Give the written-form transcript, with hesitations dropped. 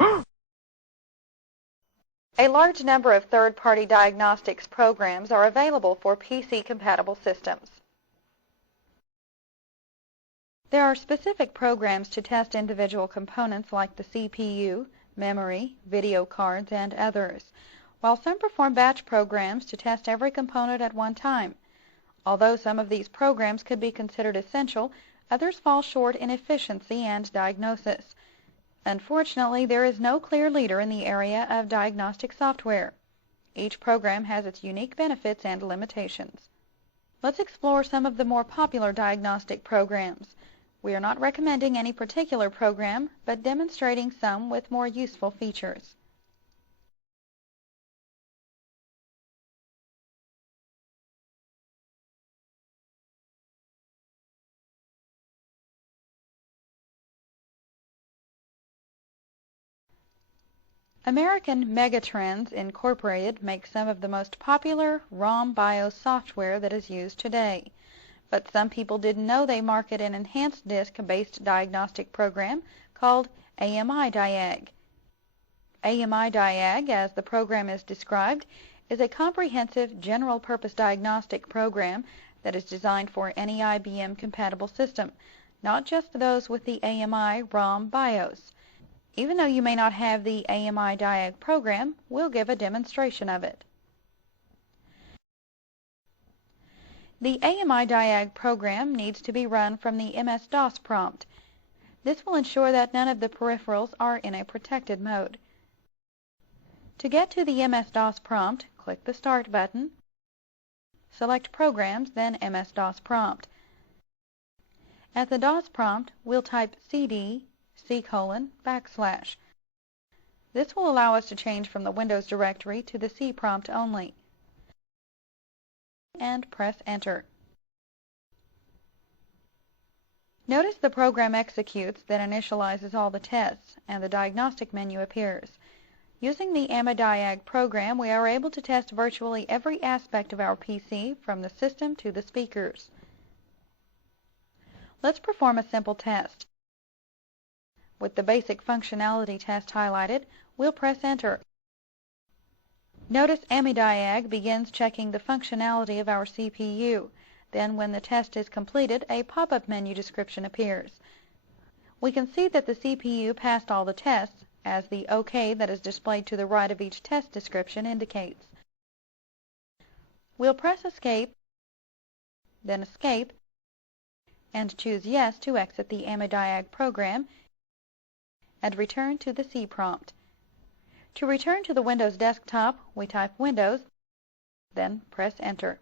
A large number of third-party diagnostics programs are available for PC-compatible systems. There are specific programs to test individual components like the CPU, memory, video cards, and others, while some perform batch programs to test every component at one time. Although some of these programs could be considered essential, others fall short in efficiency and diagnosis. Unfortunately, there is no clear leader in the area of diagnostic software. Each program has its unique benefits and limitations. Let's explore some of the more popular diagnostic programs. We are not recommending any particular program, but demonstrating some with more useful features. American Megatrends Incorporated makes some of the most popular ROM BIOS software that is used today. But some people didn't know they market an enhanced disk-based diagnostic program called AMIDiag. AMIDiag, as the program is described, is a comprehensive general-purpose diagnostic program that is designed for any IBM-compatible system, not just those with the AMI ROM BIOS. Even though you may not have the AMIDiag program, we'll give a demonstration of it. The AMIDiag program needs to be run from the MS-DOS prompt. This will ensure that none of the peripherals are in a protected mode. To get to the MS-DOS prompt, click the Start button, select Programs, then MS-DOS prompt. At the DOS prompt, we'll type CD C:\\. This will allow us to change from the Windows directory to the C prompt only. And press Enter. Notice the program executes, then initializes all the tests, and the diagnostic menu appears. Using the AMIDiag program, we are able to test virtually every aspect of our PC, from the system to the speakers. Let's perform a simple test. With the basic functionality test highlighted, we'll press Enter. Notice AMIDiag begins checking the functionality of our CPU. Then, when the test is completed, a pop-up menu description appears. We can see that the CPU passed all the tests, as the OK that is displayed to the right of each test description indicates. We'll press Escape, then Escape, and choose Yes to exit the AMIDiag program, and return to the C prompt. To return to the Windows desktop, we type Windows, then press Enter.